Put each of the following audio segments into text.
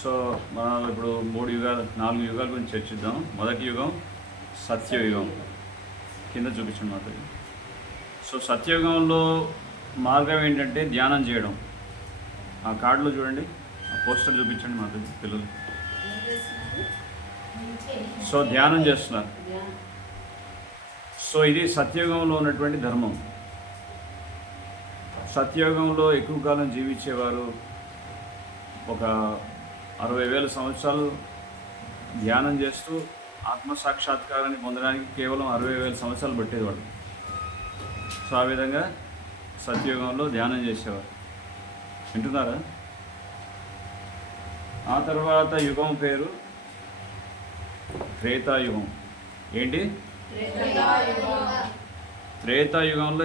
So మనం ఇప్పుడు 4 యుగాల గురించి చర్చిద్దాం. మొదటి యుగం సత్యయుగం. కింద చూపించండి మాత్రం. సో సత్యయుగంలో మార్గం ఏంటంటే ధ్యానం చేయడం. ఆ కార్డులో చూడండి, ఆ పోస్టర్ చూపించండి మాత్రం పిల్లలు. సో ధ్యానం చేస్తున్నారు. సో ఇది సత్యయుగంలో ఉన్నటువంటి ధర్మం. సత్యయుగంలో ఎక్కువ కాలం జీవించేవారు ఒక 60,000 సంవత్సరాలు ధ్యానం చేస్తూ ఆత్మసాక్షాత్కారాన్ని పొందడానికి కేవలం 60,000 సంవత్సరాలు పట్టేవాడు. సో ఆ విధంగా సత్యయుగంలో ధ్యానం చేసేవారు. వింటున్నారా? ఆ తర్వాత యుగం పేరు త్రేతాయుగం. ఏంటి? త్రేతాయుగంలో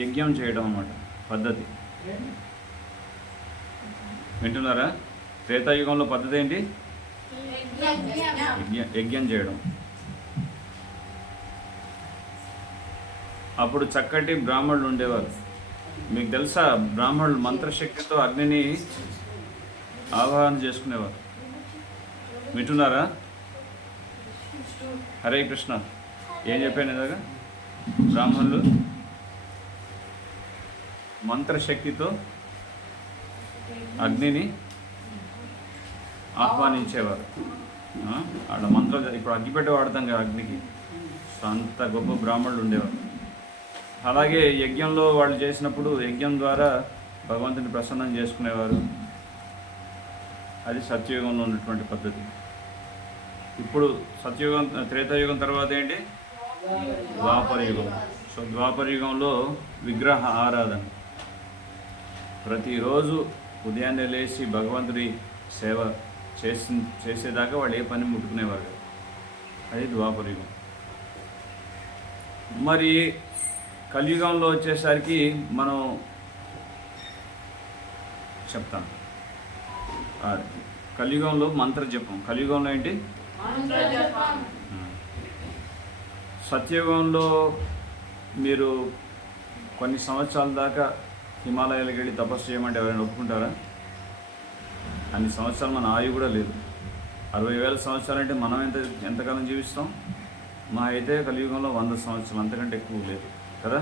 యజ్ఞం చేయడం అన్నమాట పద్ధతి. వింటున్నారా? త్రేతాయుగంలో పద్ధతి ఏంటి? యజ్ఞం చేయడం. అప్పుడు చక్కటి బ్రాహ్మణులు ఉండేవారు. మీకు తెలుసా, బ్రాహ్మణులు మంత్రశక్తితో అగ్నిని ఆవాహన చేసుకునేవారు. వింటున్నారా? హరే కృష్ణ. ఏం చెప్పాను ఇలాగా? బ్రాహ్మణులు మంత్రశక్తితో అగ్నిని ఆహ్వానించేవారు. ఆడ మంత్రం ఇప్పుడు అగ్గిపెట్ట వాడతాం కదా అగ్నికి. సో అంత గొప్ప బ్రాహ్మణులు ఉండేవారు. అలాగే యజ్ఞంలో వాళ్ళు చేసినప్పుడు యజ్ఞం ద్వారా భగవంతుని ప్రసన్నం చేసుకునేవారు. అది సత్యయుగంలో ఉన్నటువంటి పద్ధతి. ఇప్పుడు సత్యయుగం, త్రేతాయుగం తర్వాత ఏంటి? ద్వాపర యుగం. సో ద్వాపర యుగంలో విగ్రహ ఆరాధన. ప్రతిరోజు ఉదయాన్నే లేచి భగవంతుడి సేవ చేసేదాకా వాళ్ళు ఏ పని ముట్టుకునేవారు కదా. అది ద్వాపర యుగం. మరి కలియుగంలో వచ్చేసరికి మనం చెప్తాం. కలియుగంలో మంత్రజపం. కలియుగంలో ఏంటి? సత్యయుగంలో మీరు కొన్ని సంవత్సరాల దాకా హిమాలయాలకు వెళ్ళి తపస్సు చేయమంటే ఎవరైనా ఒప్పుకుంటారా? అన్ని సంవత్సరాలు మన ఆయు కూడా లేదు. 60,000 సంవత్సరాలు అంటే మనం ఎంతకాలం జీవిస్తాం? మా అయితే కలియుగంలో 100 సంవత్సరాలు, అంతకంటే ఎక్కువ లేదు కదా.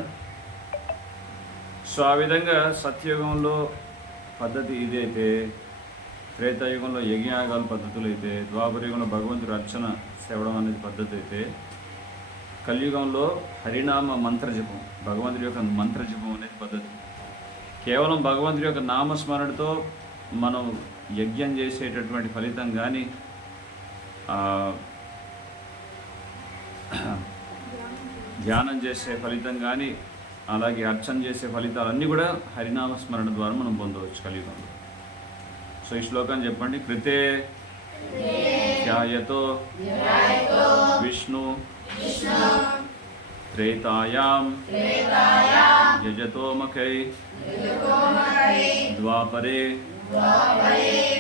సో ఆ విధంగా సత్యయుగంలో పద్ధతి ఇది అయితే, త్రేతాయుగంలో యజ్ఞయాగాల పద్ధతులు అయితే, ద్వాపరయుగంలో భగవంతుడు అర్చన సేవడం అనేది పద్ధతి అయితే, కలియుగంలో హరినామ మంత్రజపం, భగవంతుడి యొక్క మంత్రజపం అనేది పద్ధతి. కేవలం భగవంతుడి యొక్క నామస్మరణతో మనం యజ్ఞం చేసేటటువంటి ఫలితం కానీ, ధ్యానం చేసే ఫలితం కానీ, అలాగే అర్చన చేసే ఫలితాలన్నీ కూడా హరినామస్మరణ ద్వారా మనం పొందవచ్చు కలియుగంలో. సో ఈ శ్లోకాన్ని చెప్పండి. కృతే ధ్యాయతో విష్ణు త్రేతాయాం యజతో మఖై ద్వాపరే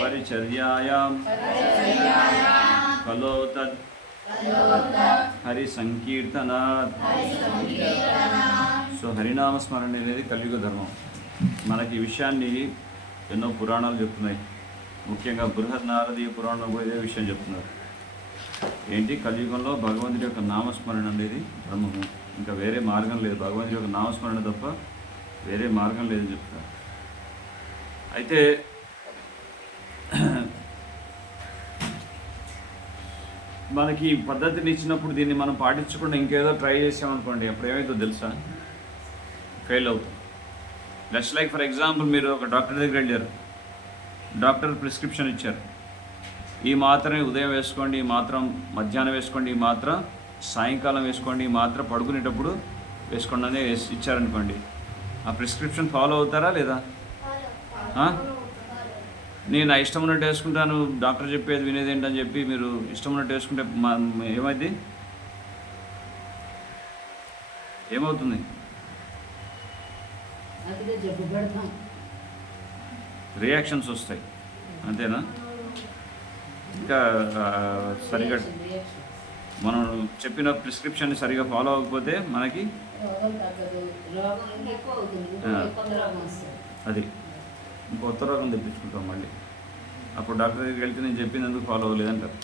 పరిచర్యాయాం కలో తద్ హరి సంకీర్తనాత్. సో హరినామస్మరణ అనేది కలియుగ ధర్మం. మనకి ఈ విషయాన్ని ఎన్నో పురాణాలు చెప్తున్నాయి. ముఖ్యంగా బృహద్ నారదీయ పురాణంలో కూడా ఇదే విషయం చెప్తున్నారు. ఏంటి? కలియుగంలో భగవంతుడి యొక్క నామస్మరణ అనేది బ్రహ్మము. ఇంకా వేరే మార్గం లేదు. భగవంతుడి యొక్క నామస్మరణ తప్ప వేరే మార్గం లేదని చెప్తున్నారు. అయితే మనకి ఈ పద్ధతిని ఇచ్చినప్పుడు దీన్ని మనం పాటించకుండా ఇంకేదో ట్రై చేసామనుకోండి, అప్పుడు ఏమైతుందో తెలుసా? ఫెయిల్ అవుతాం. జస్ట్ లైక్ ఫర్ ఎగ్జాంపుల్, మీరు ఒక డాక్టర్ దగ్గర వెళ్ళారు. డాక్టర్ ప్రిస్క్రిప్షన్ ఇచ్చారు. ఈ మాత్రమే ఉదయం వేసుకోండి, ఈ మాత్రం మధ్యాహ్నం వేసుకోండి, ఈ మాత్రం సాయంకాలం వేసుకోండి, ఈ మాత్రం పడుకునేటప్పుడు వేసుకోండి అని ఇచ్చారనుకోండి. ఆ ప్రిస్క్రిప్షన్ ఫాలో అవుతారా లేదా? నేను నా ఇష్టం ఉన్నట్టు వేసుకుంటాను, డాక్టర్ చెప్పేది వినేది ఏంటని చెప్పి మీరు ఇష్టం ఉన్నట్టు వేసుకుంటే ఏమైంది? ఏమవుతుంది? రియాక్షన్స్ వస్తాయి, అంతేనా? ఇంకా సరిగా మనం చెప్పిన ప్రిస్క్రిప్షన్ సరిగా ఫాలో అవ్వకపోతే మనకి అది కొత్త రోగం తెప్పించుకుంటాం మళ్ళీ. అప్పుడు డాక్టర్ దగ్గరికి వెళ్తే నేను చెప్పినందుకు ఫాలో అవ్వలేదంటారు.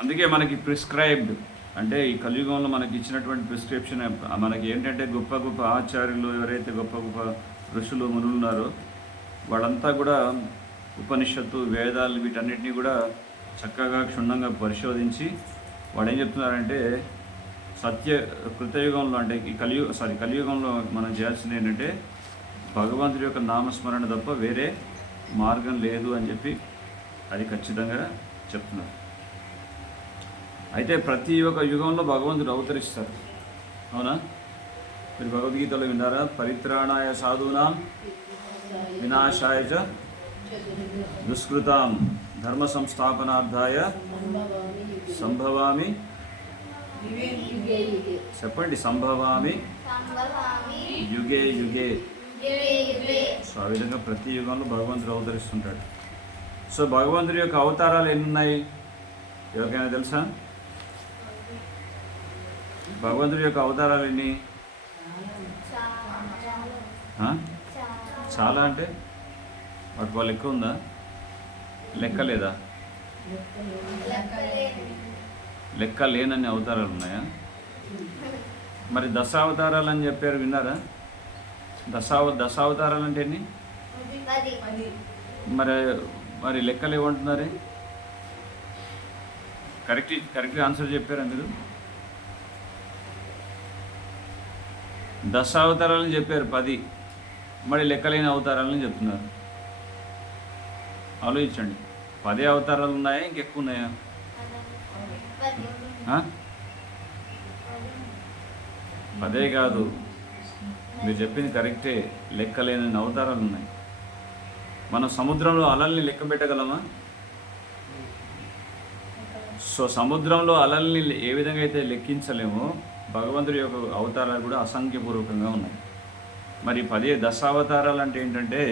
అందుకే మనకి ప్రిస్క్రైబ్డ్ అంటే ఈ కలియుగంలో మనకి ఇచ్చినటువంటి ప్రిస్క్రిప్షన్ మనకి ఏంటంటే గొప్ప గొప్ప ఆచార్యులు ఎవరైతే గొప్ప గొప్ప ఋషులు మునులు ఉన్నారో వాళ్ళంతా కూడా ఉపనిషత్తు వేదాలు వీటన్నిటినీ కూడా చక్కగా క్షుణ్ణంగా పరిశోధించి వాళ్ళు ఏం చెప్తున్నారంటే కృతయుగంలో అంటే ఈ కలియుగంలో మనం చేయాల్సింది ఏంటంటే భగవంతుడి యొక్క నామస్మరణ తప్ప వేరే మార్గం లేదు అని చెప్పి అది ఖచ్చితంగా చెప్తున్నారు. అయితే ప్రతి ఒక్క యుగంలో భగవంతుడు అవతరిస్తారు. అవునా? మీరు భగవద్గీతలో విన్నారా? పరిత్రాణాయ సాధూనాం వినాశాయ చ దుష్కృతాం ధర్మ సంస్థాపనార్థాయ సంభవామి. చెప్పండి, సంభవామి యుగే యుగే. సో ఆ విధంగా ప్రతి యుగంలో భగవంతుడు అవతరిస్తుంటాడు. సో భగవంతుడి యొక్క అవతారాలు ఎన్ని ఉన్నాయి ఎవరికైనా తెలుసా? భగవంతుడి యొక్క అవతారాలు ఎన్ని? చాలా అంటే వాటి వాళ్ళ లెక్క ఉందా? లెక్క లేదా? లెక్క లేనన్ని అవతారాలు ఉన్నాయా? మరి దశావతారాలు అని చెప్పారు, విన్నారా? దశావతారాలు అంటే ఎన్ని? మరి మరి లెక్కలు ఏమంటున్నారే? కరెక్ట్గా ఆన్సర్ చెప్పారా మీరు? దశావతారాలని చెప్పారు 10, మరి లెక్కలేని అవతారాలని చెప్తున్నారు. ఆలోచించండి, 10 అవతారాలు ఉన్నాయా ఇంకెక్కువ ఉన్నాయా? 10 కాదు, మీరు చెప్పింది కరెక్టే, లెక్కలేని అవతారాలు ఉన్నాయి. మనం సముద్రంలో అలల్ని లెక్క పెట్టగలమా? సో సముద్రంలో అలల్ని ఏ విధంగా అయితే లెక్కించలేమో భగవంతుడి యొక్క అవతారాలు కూడా అసంఖ్యపూర్వకంగా ఉన్నాయి. మరి 10 దశావతారాలు అంటే ఏంటంటే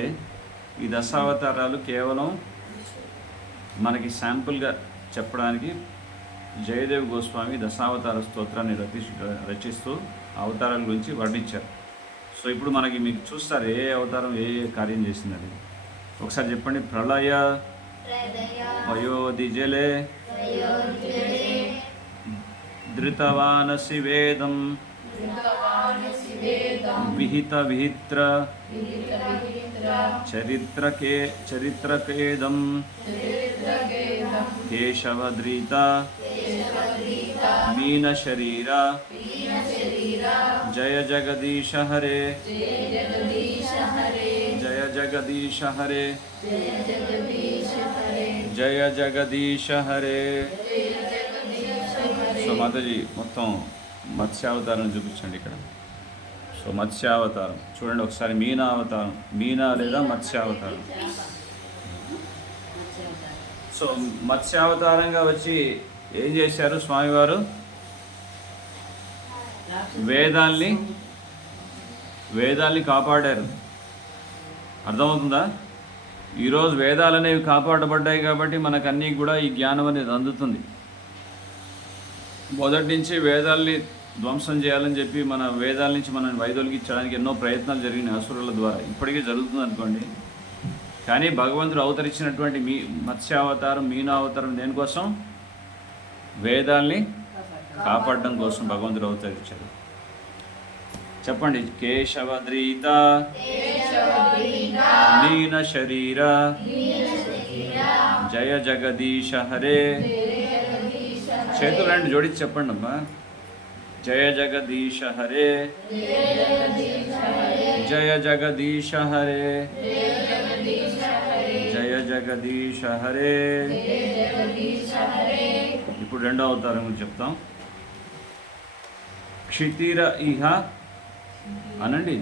ఈ దశావతారాలు కేవలం మనకి శాంపుల్గా చెప్పడానికి జయదేవ్ గోస్వామి దశావతార స్తోత్రాన్ని రచిస్తూ అవతారాల గురించి వర్ణించారు. సో ఇప్పుడు మీకు చూస్తారు ఏ అవతారం ఏ కార్యం చేసిందని. ఒకసారి చెప్పండి. ప్రళయ వయోధిజలే ధృతవానసి వేదం విహిత విహిత్ర చరిత్రకేదం కేశవద్రీత మీన శరీర జయ జగదీశ హరే జయ జగదీశ హరే జయ జగదీశ హరే. సో మాతాజీ మొత్తం మత్స్యావతారం చూపించండి ఇక్కడ. సో మత్స్యావతారం చూడండి ఒకసారి. మీనా అవతారం, మీనా లేదా మత్స్యావతారం. సో మత్స్యావతారంగా వచ్చి ఏం చేశారు స్వామివారు? వేదాల్ని కాపాడారు. అర్థమవుతుందా? ఈరోజు వేదాలు అనేవి కాపాడబడ్డాయి కాబట్టి మనకన్నీ కూడా ఈ జ్ఞానం అనేది అందుతుంది. మొదటి నుంచి వేదాల్ని ధ్వంసం చేయాలని చెప్పి మన వేదాల నుంచి మనం వైదొలిగించడానికి ఎన్నో ప్రయత్నాలు జరిగినాయి అసురుల ద్వారా. ఇప్పటికీ జరుగుతుంది అనుకోండి. కానీ భగవంతుడు అవతరించినటువంటి మత్స్యావతారం, మీనావతారం దేనికోసం? వేదాల్ని కాపాడడం కోసం భగవంతుడు అవతరించారు. చెప్పండి. కేశవద్రీత మీన శరీర జయ జగదీశ హరే. చేతులు రెండు జోడించి చెప్పండి అమ్మా. జయ జగదీశ హరే జయ జగదీశ హరే జయ జగదీశ హరే. ఇప్పుడు రెండో అవతారం గురించి చెప్తాం. క్షితిర ఇహ అనండి.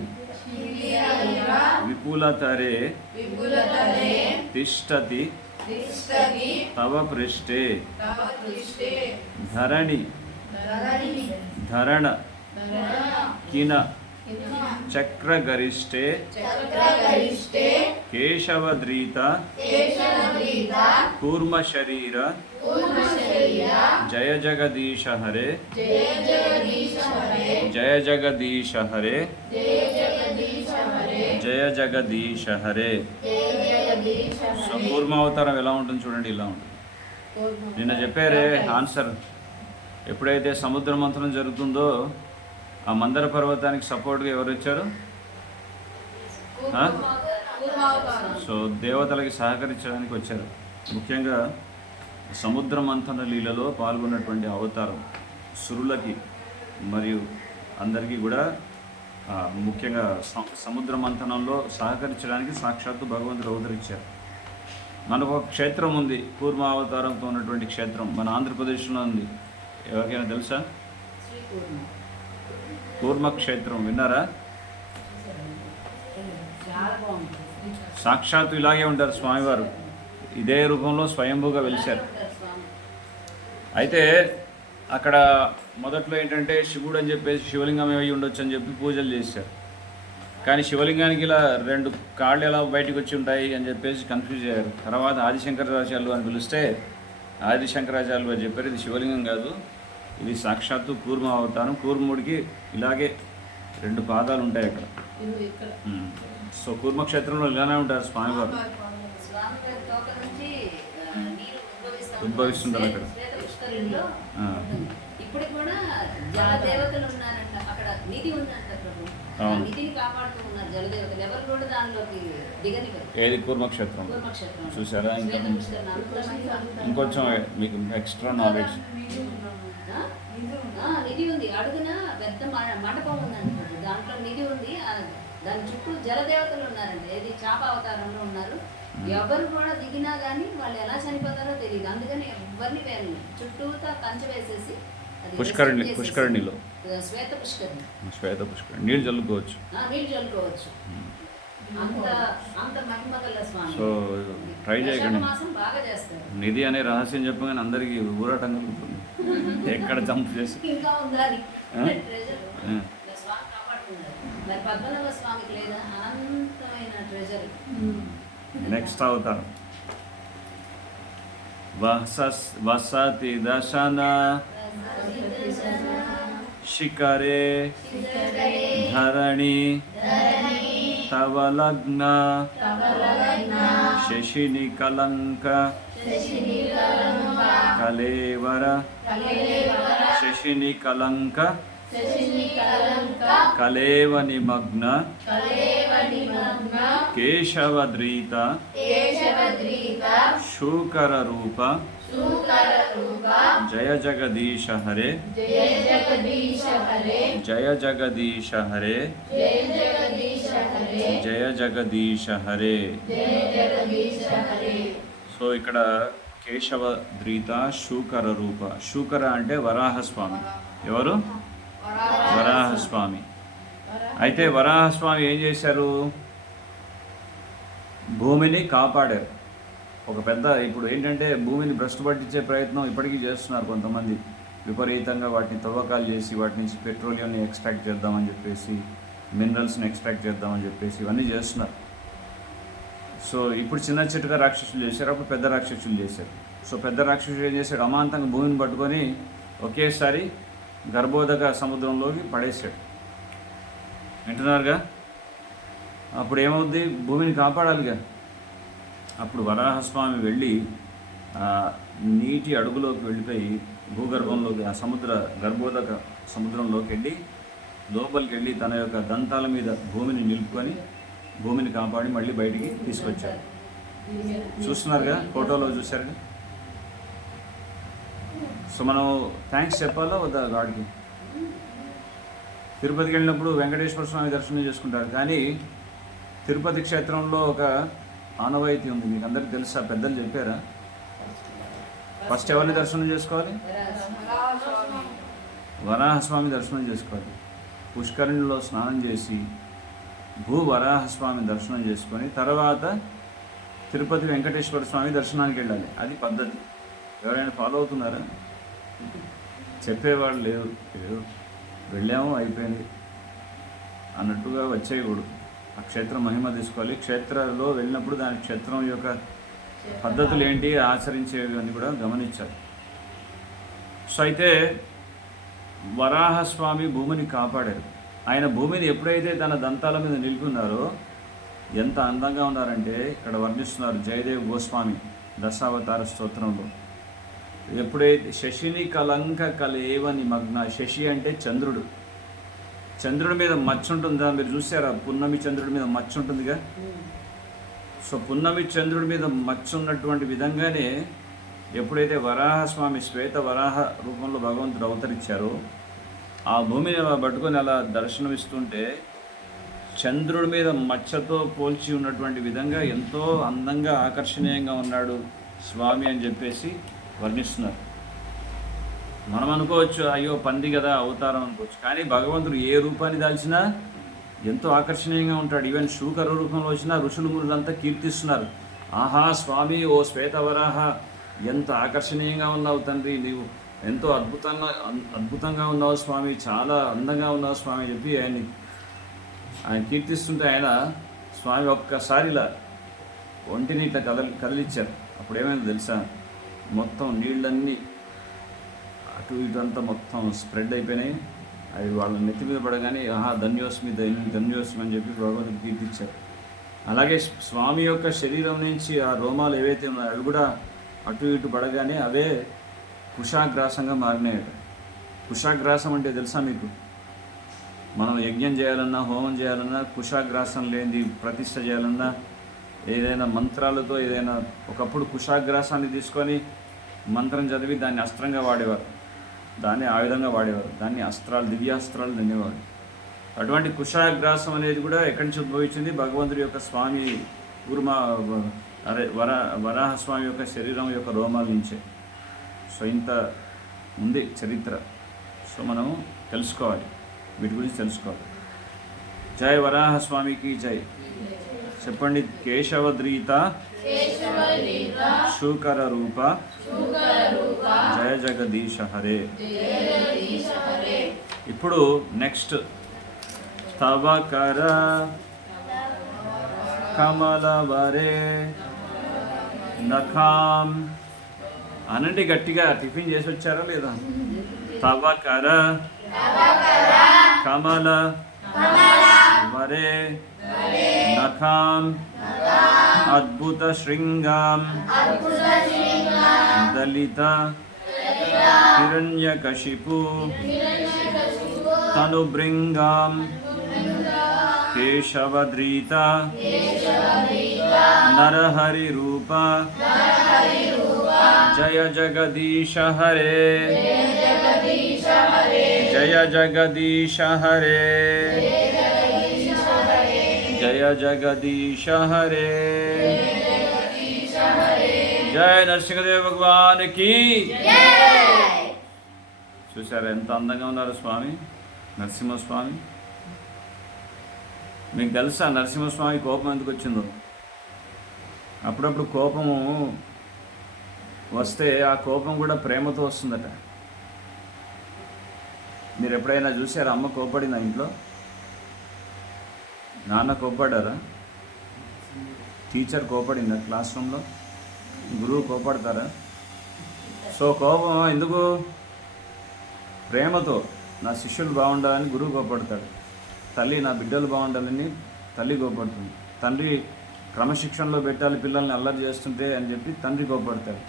విపులతరే తిష్టతి తవ పృష్ఠే ధరణి ధరణ కిన చక్రగరిష్ఠే కేశవద్రీత కూర్మ శరీర జయ జగదీశ హరే జయ జగదీశ హరే జయ జగదీశ హరే. సో కూర్మ అవతారం ఎలా ఉంటుంది చూడండి, ఇలా ఉంటుంది. నిన్న చెప్పారే ఆన్సర్. ఎప్పుడైతే సముద్ర మంథనం జరుగుతుందో ఆ మందర పర్వతానికి సపోర్ట్గా ఎవరు వచ్చారు? సో దేవతలకి సహకరించడానికి వచ్చారు. ముఖ్యంగా సముద్ర మంథన లీలలో పాల్గొన్నటువంటి అవతారం సురులకి మరియు అందరికీ కూడా ముఖ్యంగా సముద్ర మంథనంలో సహకరించడానికి సాక్షాత్తు భగవంతుడు అవతరించారు. మనకు ఒక క్షేత్రం ఉంది, కూర్మ అవతారంతో ఉన్నటువంటి క్షేత్రం మన ఆంధ్రప్రదేశ్లో ఉంది. ఎవరికైనా తెలుసా? కూర్మ క్షేత్రం విన్నారా? సాక్షాత్తు ఇలాగే ఉంటారు స్వామివారు, ఇదే రూపంలో స్వయంభూగా వెలిశారు. అయితే అక్కడ మొదట్లో ఏంటంటే శివుడు అని చెప్పేసి శివలింగం అయి ఉండొచ్చు అని చెప్పి పూజలు చేశారు. కానీ శివలింగానికి ఇలా 2 కాళ్ళు ఎలా బయటకు వచ్చి ఉంటాయి అని చెప్పేసి కన్ఫ్యూజ్ అయ్యారు. తర్వాత ఆదిశంకరాచార్యులు అని పిలిస్తే ఆదిశంకరాచార్యులు అని చెప్పారు, ఇది శివలింగం కాదు, ఇది సాక్షాత్తు కూర్మ అవతారం. కూర్ముడికి ఇలాగే 2 పాదాలు ఉంటాయి అక్కడ. సో కూర్మక్షేత్రంలో ఇలానే ఉంటారు స్వామివారు, ఉద్భవిస్తుంటారు అక్కడ. ఇప్పుడు కూడా జలదేవతలు ఉన్నారంట, అక్కడ నిధి ఉందంట ప్రభు. నిధిని కాపాడుతూ ఉన్నారు జలదేవతలు, ఎవరు కూడా దానిలోకి దిగనివ్వరు. ఏది కూర్మక్షేత్రం చూసారా? ఇంకా ఇంకొంచెం మీకు ఎక్స్ట్రా నాలెడ్జ్. నిధి ఉంది, అడుగున పెద్ద మండపం ఉందంట, దాంట్లో నిధి ఉంది. దాని చుట్టూ జలదేవతలు ఉన్నారంట, ఏది చాప అవతారంలో ఉన్నారు. ఎవరు కూడా దిగినా కానీ వాళ్ళు ఎలా చనిపోతారో తెలియదు, అందుకని ఎవరిని వేయాలి చుట్టూతా కంచె వేసేసి పుష్కరిణిలో శ్వేత పుష్కరిణి నీళ్ళు చల్లుకోవచ్చు. అంత మహిమ గల స్వామి. సో ట్రై చేయకండి. బాగా చేస్తారు. నిధి అనే రహస్యం చెప్పగానే అందరికి ఊరాటం కలుగుతుంది. ఎక్కడ జంప్ చేసి ఇంకా ఉండాలి స్వామి కాపాడుతున్నారు. మరి పద్మనాభ స్వామికి లేదా అనంతమైన ట్రెజర్. నెక్స్ట్ అవుతారు వసతి దశన శిఖరే ధరణి తవ లగ్న శశిని కలంక కలేవర శశిని కలంక కలేవ నిమగ్న కేశవద్రీత శూకర రూప జయ జగదీశ హరే జయ జగదీశ హరే జయ జగదీశ హరే. సో ఇక్కడ కేశవద్రీత శూకర రూప. శూకర అంటే వరాహస్వామి. ఎవరు? వరాహస్వామి. అయితే వరాహస్వామి ఏం చేశారు? భూమిని కాపాడారు. ఒక పెద్ద ఇప్పుడు ఏంటంటే భూమిని భ్రష్టు పట్టించే ప్రయత్నం ఇప్పటికీ చేస్తున్నారు కొంతమంది. విపరీతంగా వాటిని తవ్వకాలు చేసి వాటి నుంచి పెట్రోలియంని ఎక్స్ట్రాక్ట్ చేద్దామని చెప్పేసి, మినరల్స్ని ఎక్స్ట్రాక్ట్ చేద్దామని చెప్పేసి ఇవన్నీ చేస్తున్నారు. సో ఇప్పుడు చిన్న చిట్టుగా రాక్షసులు చేశారు, అప్పుడు పెద్ద రాక్షసులు చేశారు. సో పెద్ద రాక్షసులు ఏం చేశాడు? అమాంతంగా భూమిని పట్టుకొని ఒకేసారి గర్భోదక సముద్రంలోకి పడేసాడు. వింటున్నారుగా? అప్పుడు ఏమవుద్ది? భూమిని కాపాడాలిగా. అప్పుడు వరాహస్వామి వెళ్ళి నీటి అడుగులోకి వెళ్ళిపోయి భూగర్భంలోకి, ఆ గర్భోదక సముద్రంలోకి వెళ్ళి లోపలికి వెళ్ళి తన యొక్క దంతాల మీద భూమిని నిలుపుకొని భూమిని కాపాడి మళ్ళీ బయటికి తీసుకొచ్చాడు. చూస్తున్నారుగా, ఫోటోలో చూశారుగా. సో మనం థ్యాంక్స్ చెప్పాలా వద్దా గాడికి? తిరుపతికి వెళ్ళినప్పుడు వెంకటేశ్వర స్వామి దర్శనం చేసుకుంటారు, కానీ తిరుపతి క్షేత్రంలో ఒక ఆనవాయితీ ఉంది. మీకు అందరికీ తెలుసా? పెద్దలు చెప్పారా? ఫస్ట్ ఎవరిని దర్శనం చేసుకోవాలి? వరాహస్వామి దర్శనం చేసుకోవాలి. పుష్కరిణిలో స్నానం చేసి వరాహస్వామి దర్శనం చేసుకొని తర్వాత తిరుపతి వెంకటేశ్వర స్వామి దర్శనానికి వెళ్ళాలి. అది పద్ధతి. ఎవరైనా ఫాలో అవుతున్నారా? చెప్పేవాళ్ళు లేరు. వెళ్ళాము అయిపోయింది అన్నట్టుగా వచ్చేయకూడదు. ఆ క్షేత్ర మహిమ తీసుకోవాలి. క్షేత్రంలో వెళ్ళినప్పుడు దాని క్షేత్రం యొక్క పద్ధతులు ఏంటి, ఆచరించేవి అని కూడా గమనించాలి. సో అయితే వరాహస్వామి భూమిని కాపాడారు. ఆయన భూమిని ఎప్పుడైతే తన దంతాల మీద నిలిపినారో ఎంత అందంగా ఉన్నారంటే ఇక్కడ వర్ణిస్తున్నారు జయదేవ్ గోస్వామి దశావతార స్తోత్రంలో. ఎప్పుడైతే శశిని కలంక కలేవ నిమగ్న, శశి అంటే చంద్రుడు, చంద్రుడి మీద మచ్చ ఉంటుందా మీరు చూసారా? పున్నమి చంద్రుడి మీద మచ్చ ఉంటుందిగా. సో పున్నమి చంద్రుడి మీద మచ్చ ఉన్నటువంటి విధంగానే ఎప్పుడైతే వరాహస్వామి శ్వేత వరాహ రూపంలో భగవంతుడు అవతరించారో ఆ భూమిని అలా పట్టుకొని అలా దర్శనమిస్తుంటే చంద్రుడి మీద మచ్చతో పోల్చి ఉన్నటువంటి విధంగా ఎంతో అందంగా ఆకర్షణీయంగా ఉన్నాడు స్వామి అని చెప్పేసి వర్ణిస్తున్నారు. మనం అనుకోవచ్చు అయ్యో పంది కదా అవతారం అనుకోవచ్చు, కానీ భగవంతుడు ఏ రూపాన్ని దాల్చినా ఎంతో ఆకర్షణీయంగా ఉంటాడు. ఈవెన్ శూకర రూపంలో వచ్చినా ఋషులు మునులంతా కీర్తిస్తున్నారు, ఆహా స్వామి ఓ శ్వేతవరాహ ఎంత ఆకర్షణీయంగా ఉన్నావు తండ్రి, నీవు ఎంతో అద్భుతంగా ఉన్నావు స్వామి, చాలా అందంగా ఉన్నావు స్వామి చెప్పి ఆయన కీర్తిస్తుంటే ఆయన స్వామి ఒక్కసారి ఇలా ఒంటిని ఇట్లా కదిలిచ్చారు. అప్పుడు ఏమైంది తెలుసా? మొత్తం నీళ్ళన్నీ అటు ఇటు అంతా మొత్తం స్ప్రెడ్ అయిపోయినాయి. అవి వాళ్ళ నెత్తి మీద పడగానే ఆహా ధన్యోస్మి ధన్యోస్మి అని చెప్పి భగవంతుడు కీర్తించారు. అలాగే స్వామి యొక్క శరీరం నుంచి ఆ రోమాలు ఏవైతే ఉన్నాయో అవి కూడా అటు ఇటు పడగానే అవే కుశాగ్రాసంగా మారినాయట. కుశాగ్రాసం అంటే తెలుసా మీకు? మనం యజ్ఞం చేయాలన్నా హోమం చేయాలన్నా కుశాగ్రాసం లేనిది ప్రతిష్ఠ చేయాలన్నా ఏదైనా మంత్రాలతో ఏదైనా ఒకప్పుడు కుశాగ్రాసాన్ని తీసుకొని మంత్రం చదివి దాన్ని అస్త్రంగా వాడేవారు, దాన్ని ఆయుధంగా వాడేవారు, దాన్ని అస్త్రాలు దివ్యాస్త్రాలు ధన్యవాడు. అటువంటి కుశాగ్రాసం అనేది కూడా ఎక్కడి నుంచి ఉద్భవించింది? భగవంతుడి యొక్క స్వామి వరాహస్వామి యొక్క శరీరం యొక్క రోమాల నుంచే. సో ఇంత ఉంది చరిత్ర. సో మనము తెలుసుకోవాలి, వీటి గురించి తెలుసుకోవాలి. జై వరాహస్వామికి జై. చెప్పండి. కేశవద్రీత శూకర రూప జయ జగదీశ హరే. ఇప్పుడు నెక్స్ట్ తవ కర కమలవరే నఖాం అనండి గట్టిగా. టిఫిన్ చేసి వచ్చారా లేదా? తవ కర కమల వరే నఖాం అద్భుత శృంగాం దళిత హిరణ్యకశిపు తనుభృంగాం కేశవద్రీత నరహరి రూప జయ జగదీశ హరే. జయ జగదీశ హరే. జయ జగదీశ హరే. జయ నరసింహదేవ భగవానికి. చూసారా ఎంత అందంగా ఉన్నారు స్వామి నరసింహస్వామి. మీకు తెలుసా నరసింహస్వామి కోపం ఎందుకు వచ్చిందో? అప్పుడప్పుడు కోపము వస్తే ఆ కోపం కూడా ప్రేమతో వస్తుందట. మీరు ఎప్పుడైనా చూసారా అమ్మ కోపడిందా ఇంట్లో? నాన్న కోపడ్డారా? టీచర్ కోపడిందా క్లాస్ రూమ్లో? గురువు కోపడతారా? సో కోపం ఎందుకు? ప్రేమతో. నా శిష్యులు బాగుండాలని గురువు కోపడతాడు, తల్లి నా బిడ్డలు బాగుండాలని తల్లి కోపడుతుంది, తండ్రి క్రమశిక్షణలో పెట్టాలి పిల్లల్ని అల్లరి చేస్తుంటే అని చెప్పి తండ్రి కోపడతాడు.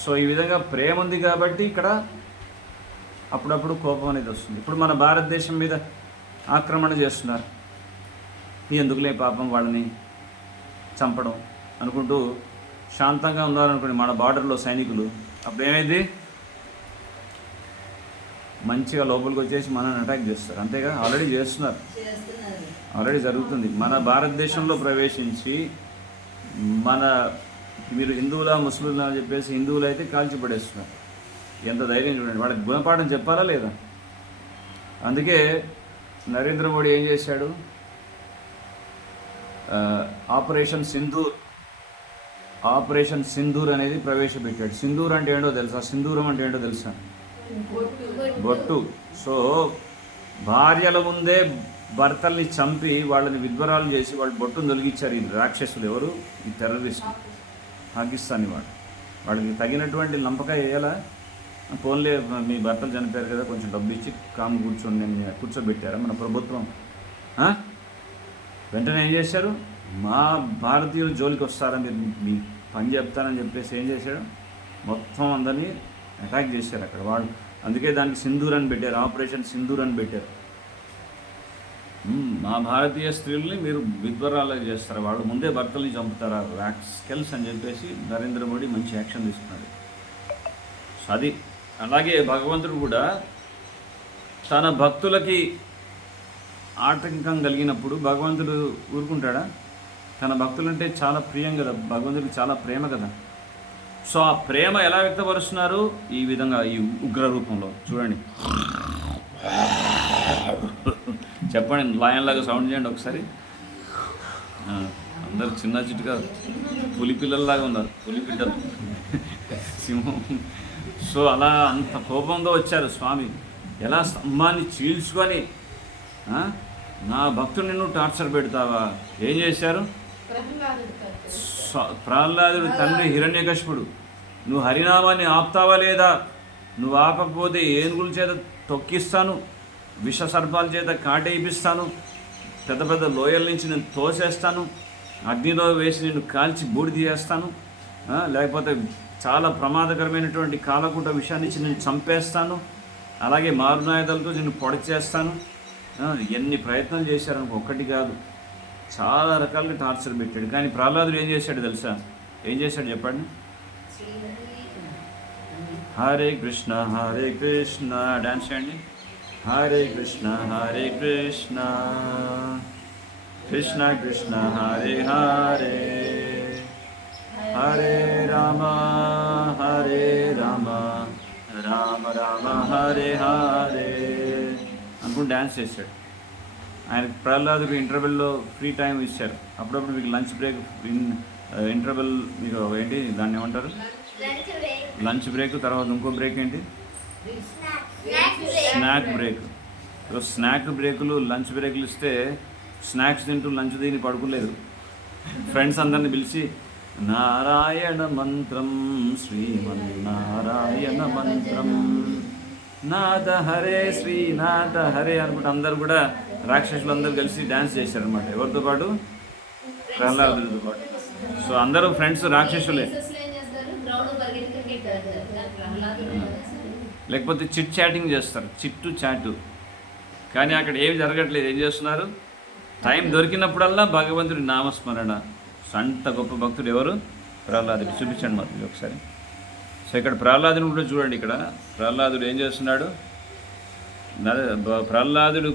సో ఈ విధంగా ప్రేమ ఉంది కాబట్టి ఇక్కడ అప్పుడప్పుడు కోపం అనేది వస్తుంది. ఇప్పుడు మన భారతదేశం మీద ఆక్రమణ చేస్తున్నారు, ఎందుకులే పాపం వాళ్ళని చంపడం అనుకుంటూ శాంతంగా ఉన్నారనుకోండి మన బార్డర్లో సైనికులు, అప్పుడు ఏమైంది? మంచిగా లోపలికి వచ్చేసి మనల్ని అటాక్ చేస్తారు. అంతేగా? ఆల్రెడీ చేస్తున్నారు, ఆల్రెడీ జరుగుతుంది. మన భారతదేశంలో ప్రవేశించి మీరు హిందువులా ముస్లింలా అని చెప్పేసి హిందువులు అయితే కాల్చిపడేస్తున్నారు. ఎంత ధైర్యం చూడండి. వాళ్ళకి గుణపాఠం చెప్పాలా లేదా? అందుకే నరేంద్ర మోడీ ఏం చేశాడు? ఆపరేషన్ సింధూర్ అనేది ప్రవేశపెట్టాడు. సింధూర్ అంటే ఏంటో తెలుసా? సింధూరం అంటే ఏంటో తెలుసా? బొట్టు. సో భార్యల ముందే భర్తల్ని చంపి వాళ్ళని విధ్వరాలు చేసి వాళ్ళు బొట్టును తొలగించారు ఈ రాక్షసులు. ఎవరు? ఈ టెర్రరిస్టులు, పాకిస్తానీ వాళ్ళకి తగినటువంటి లంపకాయ వేయాలా? ఫోన్లే మీ భర్తలు చనిపోయారు కదా కొంచెం డబ్బు ఇచ్చి కాము కూర్చోబెట్టారా మన ప్రభుత్వం? వెంటనే ఏం చేశారు, మా భారతీయులు జోలికి వస్తారని మీరు మీ పని చెప్తారని చెప్పేసి ఏం చేశాడు, మొత్తం అందరినీ అటాక్ చేశారు అక్కడ వాళ్ళు. అందుకే దానికి సింధూర్ అని పెట్టారు, ఆపరేషన్ సింధూర్ అని పెట్టారు. మా భారతీయ స్త్రీలని మీరు విధ్వరాలుగా చేస్తారు, వాళ్ళు ముందే భర్తల్ని చంపుతారా రాక్స్కెల్స్ అని చెప్పేసి నరేంద్ర మోడీ మంచి యాక్షన్ తీసుకున్నాడు. సో అది అలాగే భగవంతుడు కూడా తన భక్తులకి ఆటంకం కలిగినప్పుడు భగవంతుడు ఊరుకుంటాడా? తన భక్తులంటే చాలా ప్రియం కదా, భగవంతుడికి చాలా ప్రేమ కదా. సో ఆ ప్రేమ ఎలా వ్యక్తపరుస్తున్నారు? ఈ విధంగా, ఈ ఉగ్ర రూపంలో చూడండి. చెప్పండి, లాయన్లాగా సౌండ్ చేయండి ఒకసారి. అందరు చిన్న చిట్టుగా పులి పిల్లల్లాగా ఉన్నారు, పులి పిల్లలు, సింహం. సో అలా అంత కోపంతో వచ్చారు స్వామి. ఎలా స్తంభాన్ని చీల్చుకొని నా భక్తుని నువ్వు టార్చర్ పెడతావా? ఏం చేశారు? ప్రహ్లాదుడు తండ్రి హిరణ్యకశిపుడు, నువ్వు హరినామాన్ని ఆపుతావా లేదా? నువ్వు ఆపకపోతే ఏనుగుల చేత తొక్కిస్తాను, విష సర్పాల చేత కాటేయిపిస్తాను, పెద్ద పెద్ద లోయల నుంచి నేను తోసేస్తాను, అగ్నిలో వేసి నిన్ను కాల్చి బూడి తీయేస్తాను, లేకపోతే చాలా ప్రమాదకరమైనటువంటి కాలకూట విషయాన్ని ఇచ్చి నేను చంపేస్తాను, అలాగే మారునాయుధాలతో నిన్ను పొడిచేస్తాను. ఎన్ని ప్రయత్నాలు చేశారనుకో, ఒక్కటి కాదు, చాలా రకాలుగా టార్చర్ పెట్టాడు. కానీ ప్రహ్లాదుడు ఏం చేశాడు తెలుసా? ఏం చేశాడు చెప్పండి? హరే కృష్ణ డాన్స్ చేయండి. హరే కృష్ణ కృష్ణ కృష్ణ హరే హరే, హరే రామ రామ రామ హరే హరే అనుకుని డ్యాన్స్ చేశాడు. ఆయనకు ప్రహ్లాదుకు ఇంటర్వెల్లో ఫ్రీ టైం ఇచ్చారు. అప్పుడప్పుడు మీకు లంచ్ బ్రేక్, ఇంటర్వెల్ మీకు ఏంటి దాన్ని ఏమంటారు, లంచ్ బ్రేక్. తర్వాత ఇంకో బ్రేక్ ఏంటి, స్నాక్ బ్రేక్. స్నాక్ బ్రేకులు, లంచ్ బ్రేకులు ఇస్తే స్నాక్స్ తింటూ లంచ్ తిని పడుకోలేదు. ఫ్రెండ్స్ అందరిని పిలిచి నారాయణ మంత్రం, శ్రీమన్నారాయణ మంత్రం, నాథ హరే శ్రీనాథ హరే అనుకుంటే అందరు కూడా రాక్షసులు అందరూ కలిసి డ్యాన్స్ చేశారనమాట. ఎవరితో పాటు? ప్రహ్లాదుడితో పాటు. సో అందరూ ఫ్రెండ్స్ రాక్షసులే. లేకపోతే చిట్ చాటింగ్ చేస్తారు, చిట్టు చాటు. కానీ అక్కడ ఏమి జరగట్లేదు. ఏం చేస్తున్నారు? టైం దొరికినప్పుడల్లా భగవంతుడి నామస్మరణ. అంత గొప్ప భక్తుడు ఎవరు? ప్రహ్లాదుడు. చూపించండి మరి ఒకసారి. సో ఇక్కడ ప్రహ్లాదుని కూడా చూడండి. ఇక్కడ ప్రహ్లాదుడు ఏం చేస్తున్నాడు? ప్రహ్లాదుడు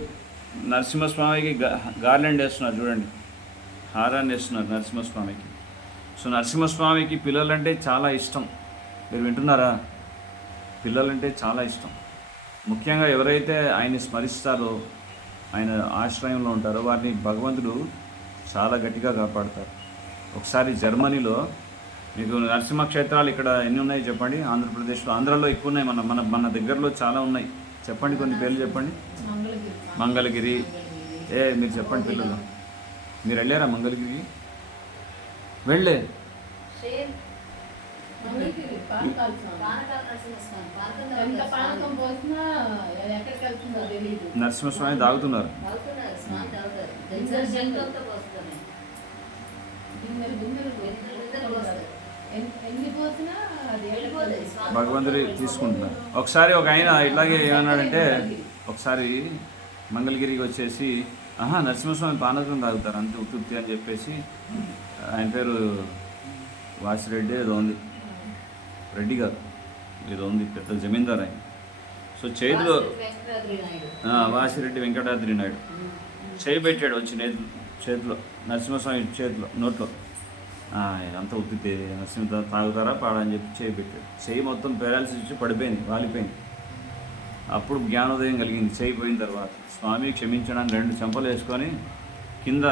నరసింహస్వామికి గార్లెండ్ వేస్తున్నారు చూడండి, హారాన్ని వేస్తున్నారు నరసింహస్వామికి. సో నరసింహస్వామికి పిల్లలంటే చాలా ఇష్టం. మీరు వింటున్నారా? పిల్లలంటే చాలా ఇష్టం. ముఖ్యంగా ఎవరైతే ఆయన్ని స్మరిస్తారో, ఆయన ఆశ్రయంలో ఉంటారో వారిని భగవంతుడు చాలా గట్టిగా కాపాడతారు. ఒకసారి జర్మనీలో మీకు నరసింహ క్షేత్రాలు ఇక్కడ ఎన్ని ఉన్నాయి చెప్పండి? ఆంధ్రప్రదేశ్లో, ఆంధ్రాలో ఎక్కువ ఉన్నాయి. మన దగ్గరలో చాలా ఉన్నాయి. చెప్పండి, కొన్ని పేర్లు చెప్పండి. మంగళగిరి. మీరు చెప్పండి పిల్లలు, మీరు వెళ్ళారా మంగళగిరికి? వెళ్ళే నరసింహస్వామి తాగుతున్నారు. భగవంతుడి తీసుకుంటున్నారు. ఒకసారి ఒక ఆయన ఇట్లాగే ఏమన్నాడంటే, ఒకసారి మంగళగిరికి వచ్చేసి నరసింహస్వామి పానకం తాగుతారు అంతే ఉత్తుత్తి అని చెప్పేసి, ఆయన పేరు వాసిరెడ్డి ఏదో ఉంది, రెడ్డి గారు ఏదో ఉంది, పెద్ద జమీందార్ ఆయన. సో చేతిలో వాసిరెడ్డి వెంకటాద్రి నాయుడు చేయి పెట్టాడు వచ్చి చేతిలో, నరసింహస్వామి చేతిలో, నోట్లో. అంత ఉత్తితే నరసింహ తాగుతారా పాడని చెప్పి చేయి పెట్టాడు. చేయి మొత్తం పెరాలసిస్ వచ్చి పడిపోయింది, వాలిపోయింది. అప్పుడు జ్ఞానోదయం కలిగింది. చేయి పోయిన తర్వాత స్వామి క్షమించడానికి 2 చెంపలు వేసుకొని కింద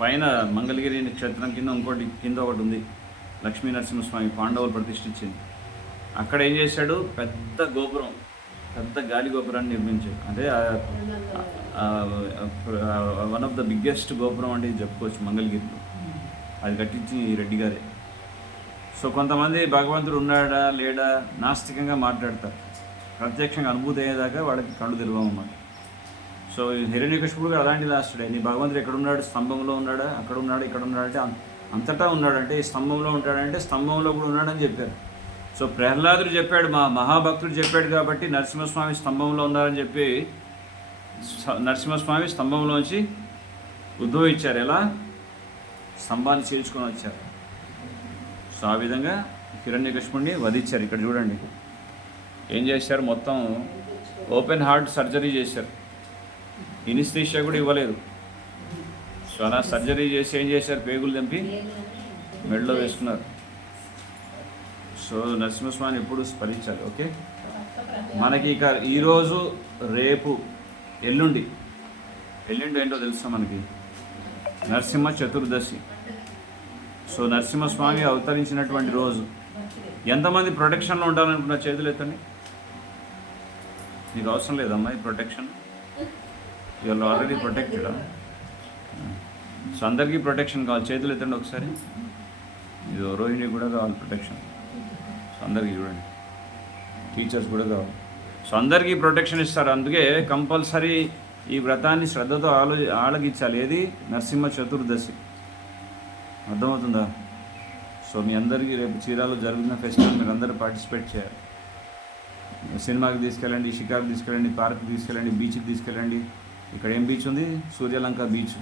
పైన మంగళగిరి క్షేత్రం కింద ఇంకోటి కింద ఒకటి ఉంది, లక్ష్మీ నరసింహస్వామి పాండవులు ప్రతిష్ఠించింది. అక్కడ ఏం చేశాడు? పెద్ద గోపురం, పెద్ద గాలి గోపురాన్ని నిర్మించాడు. అంటే వన్ ఆఫ్ ద బిగ్గెస్ట్ గోపురం అంటే చెప్పుకోవచ్చు మంగళగిరిలో. అది కట్టించి రెడ్డి గారే. సో కొంతమంది భగవంతుడు ఉన్నాడా లేడా నాస్తికంగా మాట్లాడతారు. ప్రత్యక్షంగా అనుభూతి అయ్యేదాకా వాళ్ళకి కళ్ళు తెరవన్నమాట. సో హిరణ్యకశిపుడు కూడా అలాంటి లాస్టుడే. నీ భగవంతుడు ఎక్కడున్నాడు? స్తంభంలో ఉన్నాడా? అక్కడ ఉన్నాడు, ఇక్కడ ఉన్నాడంటే అంతటా ఉన్నాడంటే ఈ స్తంభంలో ఉంటాడంటే స్తంభంలో కూడా ఉన్నాడని చెప్పారు. సో ప్రహ్లాదుడు చెప్పాడు, మా మహాభక్తుడు చెప్పాడు కాబట్టి నరసింహస్వామి స్తంభంలో ఉన్నారని చెప్పి నరసింహస్వామి స్తంభంలోంచి ఉద్భవించారు. ఎలా? స్తంభాన్ని చీల్చుకొని వచ్చారు. సో ఆ విధంగా హిరణ్యకశిపుడిని వధించారు. ఇక్కడ చూడండి ఏం చేశారు, మొత్తం ఓపెన్ హార్ట్ సర్జరీ చేశారు. ఇనిస్థీషియా కూడా ఇవ్వలేదు. సో అలా సర్జరీ చేసి ఏం చేశారు, పేగులు తెంపి మెడలో వేసుకున్నారు. సో నరసింహస్వామిని ఎప్పుడు స్మరించాలి. ఓకే, మనకి ఇక ఈరోజు రేపు ఎల్లుండి ఏంటో తెలుసా మనకి? నరసింహ చతుర్దశి. సో నరసింహస్వామి అవతరించినటువంటి రోజు. ఎంతమంది ప్రొటెక్షన్లో ఉండాలనుకున్న చేతులు ఎత్తండి. మీకు అవసరం లేదమ్మా ఈ protection, you're already protected. So అందరికీ ప్రొటెక్షన్ కావాలి, చేతులు ఎత్తండి ఒకసారి. ఇది రోహిణి కూడా కావాలి ప్రొటెక్షన్. సో అందరికీ చూడండి, టీచర్స్ కూడా కావాలి. సో అందరికీ ప్రొటెక్షన్ ఇస్తారు. అందుకే కంపల్సరీ ఈ వ్రతాన్ని శ్రద్ధతో ఆలగించాలి. ఏది? నరసింహ చతుర్దశి. అర్థమవుతుందా? సో మీ అందరికీ రేపు చీరాలో జరుగుతున్న ఫెస్టివల్ మీరు అందరూ పార్టిసిపేట్ చేయాలి. సినిమాకి తీసుకెళ్ళండి, షికార్కి తీసుకెళ్ళండి, పార్క్కి తీసుకెళ్ళండి, బీచ్కి తీసుకెళ్ళండి. ఇక్కడ ఏం బీచ్ ఉంది? సూర్యలంక బీచ్.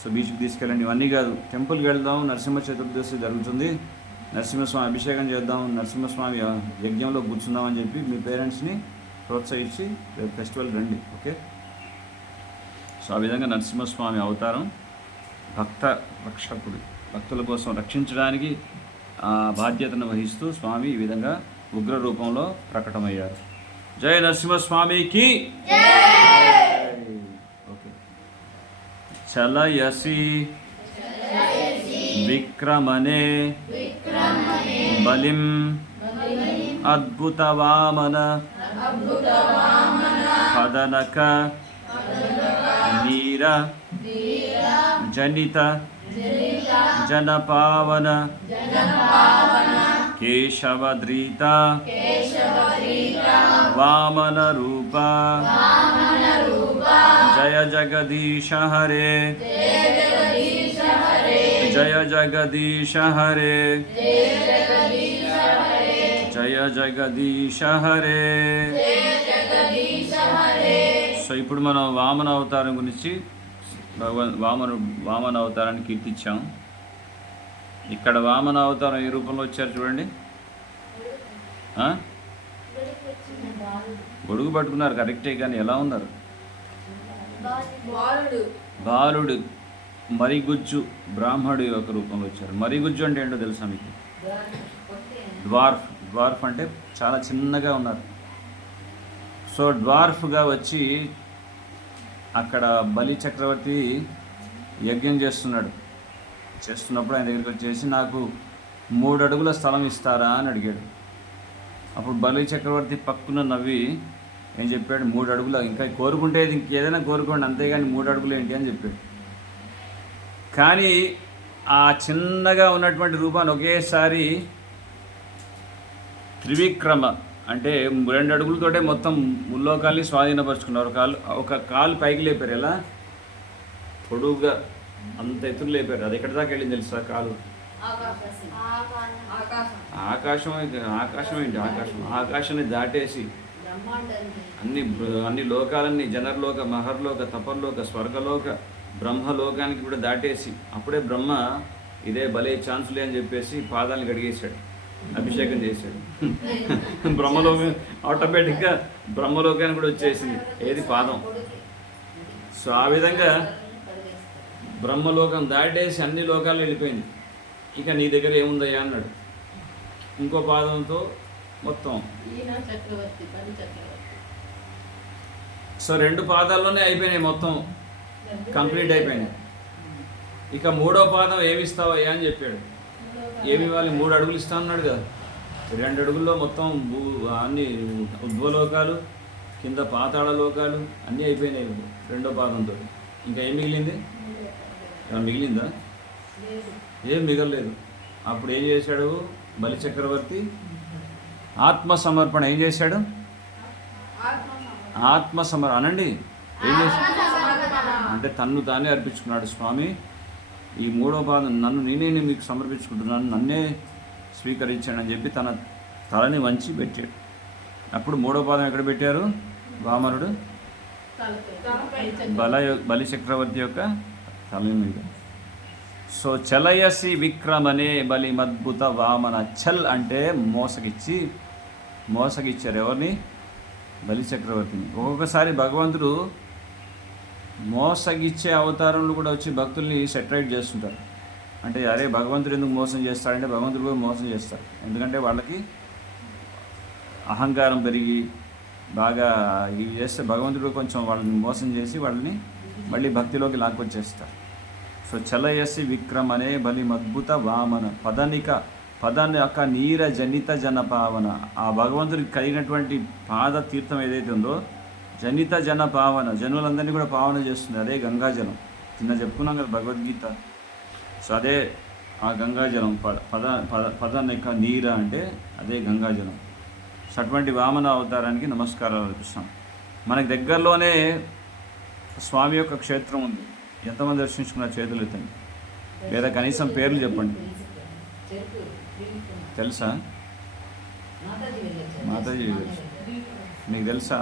సో బీచ్కి తీసుకెళ్ళండి. ఇవన్నీ కాదు, టెంపుల్కి వెళ్దాం. నరసింహ చతుర్దశి జరుగుతుంది, నరసింహస్వామి అభిషేకం చేద్దాం, నరసింహస్వామి యజ్ఞంలో కూర్చుందామని చెప్పి మీ పేరెంట్స్ని ప్రోత్సహించి రేపు ఫెస్టివల్ రండి. ఓకే, సో ఆ విధంగా నరసింహస్వామి అవతారం భక్త రక్షకుడు, భక్తుల కోసం రక్షించడానికి బాధ్యతను వహిస్తూ స్వామి ఈ విధంగా ఉగ్ర రూపంలో ప్రకటమయ్యారు. జయ నరసింహస్వామికి. ఓకే. చలయసి విక్రమనే బలిం అద్భుత వామన పదనక నీర జనిత జనపావన కేశవద్రీత వామన రూప జయ జగదీశ హరే జయ జగదీశ హరే జయ జగదీశ హరే. సో ఇప్పుడు మనం వామన అవతారం గురించి వామన అవతారాన్ని కీర్తించాం. ఇక్కడ వామన అవతారం ఏ రూపంలో వచ్చారు చూడండి. గొడుగు పట్టుకున్నారు కరెక్టే, కానీ ఎలా ఉన్నారు? బాలుడు మరిగుజ్జు బ్రాహ్మణుడు యొక్క రూపంలో వచ్చారు. మరిగుజ్జు అంటే ఏంటో తెలుసా మీకు? డ్వార్ఫ్ అంటే చాలా చిన్నగా ఉన్నారు. సో డ్వార్ఫ్గా వచ్చి అక్కడ బలి చక్రవర్తి యజ్ఞం చేస్తున్నప్పుడు ఆయన దగ్గరికి వచ్చేసి నాకు 3 అడుగుల స్థలం ఇస్తారా అని అడిగాడు. అప్పుడు బలి చక్రవర్తి పక్కున నవ్వి ఏం చెప్పాడు? 3 అడుగుల, ఇంకా కోరుకుంటే ఇంకేదైనా కోరుకోండి, అంతేగాని 3 అడుగులు ఏంటి అని చెప్పాడు. కానీ ఆ చిన్నగా ఉన్నటువంటి రూపాన్ని ఒకేసారి త్రివిక్రమ అంటే 2 అడుగులతోటే మొత్తం ముల్లోకాల్ని స్వాధీనపరుచుకున్నారు. ఒక కాలు పైకి లేపారు. ఎలా? పొడుగుగా అంత ఎత్తులు లేపారు. అది ఎక్కడి దాకా వెళ్ళింది తెలుసా? కాలు ఆకాశాన్ని దాటేసి అన్ని లోకాలన్నీ జనర్లోక, మహర్లోక, తపర్లోక, స్వర్గలోక, బ్రహ్మలోకానికి కూడా దాటేసి అప్పుడే బ్రహ్మ ఇదే భలే ఛాన్సులే అని చెప్పేసి పాదాలను కడిగేశాడు, అభిషేకం చేశాడు. బ్రహ్మలోకం ఆటోమేటిక్గా బ్రహ్మలోకానికి కూడా వచ్చేసింది. ఏది? పాదం. సో ఆ విధంగా బ్రహ్మలోకం దాటేసి అన్ని లోకాలు వెళ్ళిపోయింది. ఇక నీ దగ్గర ఏముందయ్యా అన్నాడు. ఇంకో పాదంతో మొత్తం. సో 2 పాదాల్లోనే అయిపోయినాయి, మొత్తం కంప్లీట్ అయిపోయినాయి. ఇక 3వ పాదం ఏమిస్తావయ్యా అని చెప్పాడు. ఏమి ఇవ్వాలి? 3 అడుగులు ఇస్తా అన్నాడు కదా. 2 అడుగుల్లో మొత్తం అన్ని ఉద్భవలోకాలు, కింద పాతాళ లోకాలు అన్నీ అయిపోయినాయి 2వ పాదంతో. ఇంకా ఏం మిగిలింది? మిగిలిందా? ఏం మిగలలేదు. అప్పుడు ఏం చేశాడు బలి చక్రవర్తి? ఆత్మసమర్పణ. ఏం చేశాడు? అనండి. ఏం చేసి అంటే తన్ను తానే అర్పించుకున్నాడు. స్వామి, ఈ మూడో పాదం నేనే మీకు సమర్పించుకుంటున్నాను, నన్నే స్వీకరించాడు అని చెప్పి తన తలని వంచి పెట్టాడు. అప్పుడు మూడో పాదం ఎక్కడ పెట్టారు? వామనుడు బలి చక్రవర్తి యొక్క తల మీద. సో చలయసి విక్రమనే బలి మద్భుత వామన. చల్ అంటే మోసగిచ్చారు ఎవరిని? బలి చక్రవర్తిని. ఒక్కొక్కసారి భగవంతుడు మోసగిచ్చే అవతారంలో కూడా వచ్చి భక్తుల్ని సెటరైట్ చేస్తుంటారు. అంటే అరే భగవంతుడు ఎందుకు మోసం చేస్తాడంటే భగవంతుడు కూడా మోసం చేస్తారు. ఎందుకంటే వాళ్ళకి అహంకారం పెరిగి బాగా ఇవి చేస్తే భగవంతుడు కొంచెం వాళ్ళని మోసం చేసి వాళ్ళని మళ్ళీ భక్తిలోకి లాక్కొచ్చేస్తారు. సో చలయసి విక్రమనే బలి మద్భుత వామన పదనిక నీర జనిత జన పావన. ఆ భగవంతుడికి కలిగినటువంటి పాద తీర్థం ఏదైతే ఉందో జనిత జన పావన, జనులందరినీ కూడా పావన చేస్తుంది. అదే గంగాజలం. చిన్న చెప్పుకున్నాం కదా భగవద్గీత. సో అదే ఆ గంగాజలం. పదనిక నీర అంటే అదే గంగాజలం. సో అటువంటి వామన అవతారానికి నమస్కారాలు అర్పిస్తాం. మనకి దగ్గరలోనే స్వామి యొక్క క్షేత్రం ఉంది. ఎంతమంది దర్శించుకున్న చేతులు ఎత్తండి, లేదా కనీసం పేర్లు చెప్పండి. తెలుసా? మాతాజీ తెలుసు. నీకు తెలుసా?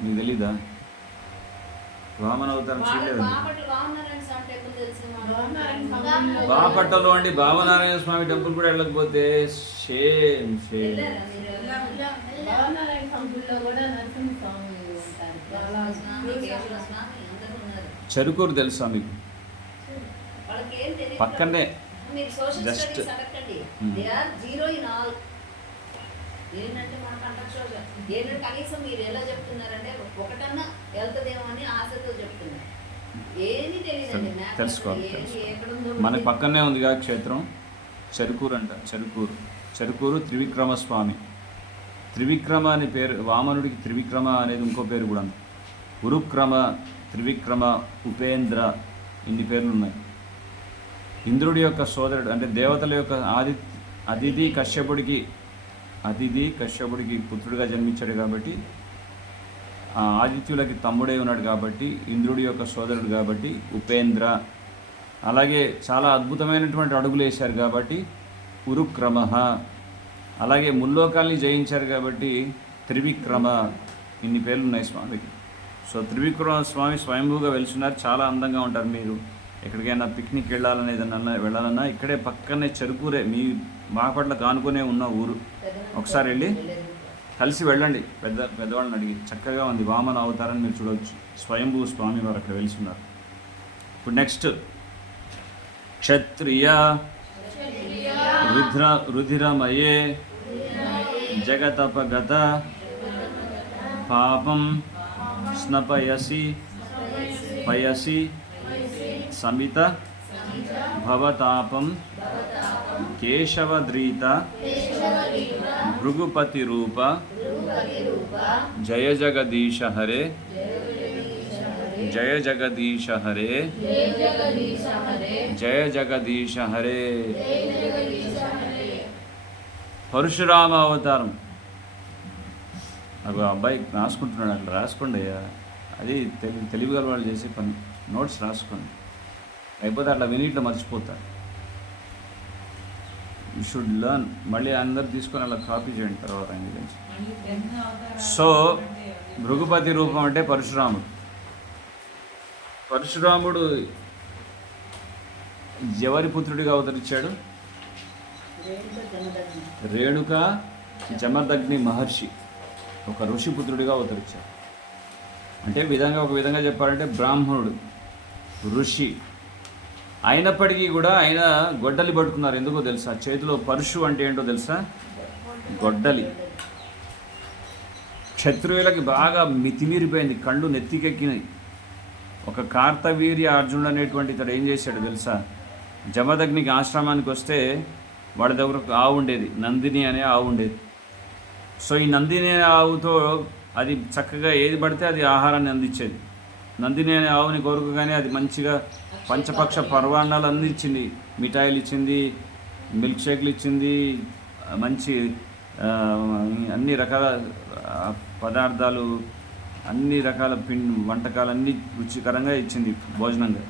నీకు తెలీదా? వామన అవతారం చేయలేదు. బాపట్లలో అండి భావనారాయణ స్వామి టెంపుల్ కూడా వెళ్ళకపోతే షేమ్. చెరుకూరు తెలుసా మీకు? పక్కనే జస్ట్ ఏంటంటే మనకు అంటారు ఏంటంటే కనీసం మీరు ఎలా చెప్తున్నారంటే ఒకటన్నా వెళ్తుందేమో అని ఆశతో చెప్తున్నారు. ఏది తెలియదండి, తెలుసుకోవాలి. మనకి పక్కనే ఉందిగా క్షేత్రం చెరుకూరు అంట. చెరుకూరు త్రివిక్రమ స్వామి. త్రివిక్రమ అనే పేరు, వామనుడికి త్రివిక్రమ అనేది ఇంకో పేరు కూడా ఉంది. ఉరుక్రమ, త్రివిక్రమ, ఉపేంద్ర, ఇన్ని పేర్లు ఉన్నాయి. ఇంద్రుడి యొక్క సోదరుడు అంటే దేవతల యొక్క అదితి కశ్యపుడికి పుత్రుడిగా జన్మించాడు కాబట్టి, ఆదిత్యులకి తమ్ముడే ఉన్నాడు కాబట్టి ఇంద్రుడి యొక్క సోదరుడు కాబట్టి ఉపేంద్ర. అలాగే చాలా అద్భుతమైనటువంటి అడుగులు వేశారు కాబట్టి ఉరుక్రమ. అలాగే ముల్లోకాల్ని జయించారు కాబట్టి త్రివిక్రమ. ఇన్ని పేర్లు ఉన్నాయి స్వామికి. సో త్రివిక్రమ స్వామి స్వయంభూగా వెళ్తున్నారు. చాలా అందంగా ఉంటారు. మీరు ఎక్కడికైనా పిక్నిక్ వెళ్ళాలన్నా ఇక్కడే పక్కనే చెరుకూరే, మీ బాపట్లకు ఆనుకునే ఉన్న ఊరు. ఒకసారి వెళ్ళి కలిసి వెళ్ళండి, పెద్దవాళ్ళని అడిగి. చక్కగా ఉంది. వామన అవతారాన్ని మీరు చూడవచ్చు. స్వయంభూ స్వామి వారు అక్కడ వెలుస్తున్నారు. ఇప్పుడు నెక్స్ట్ క్షత్రియ రుధిరమయే జగతపగత పాపం స్నపయసి పయసి సమిత భవతాపం కేశవద్రీత భృగుపతి రూప జయ జగదీశ హరే జయ జగదీశ హరే జయ జగదీశ హరే. పరశురామ అవతారం. నాకు అబ్బాయి రాసుకుంటున్నాడు, అట్లా రాసుకోండి అయ్యా. అది తెలివిగల వాళ్ళు చేసే పని. నోట్స్ రాసుకోండి, అయిపోతే అట్లా విని ఇట్లా మర్చిపోతారు. You should learn. మళ్ళీ అందరు తీసుకొని అలా కాపీ చేయండి తర్వాత ఆయన గురించి. సో భృగుపతి రూపం అంటే పరశురాముడు. పరశురాముడు ఎవరి పుత్రుడిగా అవతరించాడు? రేణుక జమదగ్ని మహర్షి, ఒక ఋషి పుత్రుడిగా అవతరించాడు. అంటే ఒక విధంగా చెప్పాలంటే బ్రాహ్మణుడు, ఋషి అయినప్పటికీ కూడా ఆయన గొడ్డలి పట్టుకున్నారు. ఎందుకో తెలుసా? చేతిలో పరశు అంటే ఏంటో తెలుసా? గొడ్డలి. క్షత్రియులకి బాగా మితిమీరిపోయింది, కళ్ళు నెత్తికెక్కినాయి. ఒక కార్తవీర్య అర్జునుడు అనేటువంటి ఇతడు ఏం చేశాడు తెలుసా? జమదగ్నికి ఆశ్రమానికి వస్తే వాడి దగ్గర ఒక ఆవు ఉండేది, నందిని అనే ఆవు ఉండేది. సో ఈ నందిని అనే ఆవుతో అది చక్కగా ఏది పడితే అది ఆహారాన్ని అందించేది. నందిని అనే ఆవుని కోరుకోగానే అది మంచిగా పంచపక్ష పర్వాణాలు అందించింది. మిఠాయిలు ఇచ్చింది, మిల్క్ షేక్లు ఇచ్చింది, మంచి అన్ని రకాల పదార్థాలు, అన్ని రకాల వంటకాలన్నీ రుచికరంగా ఇచ్చింది భోజనంగా.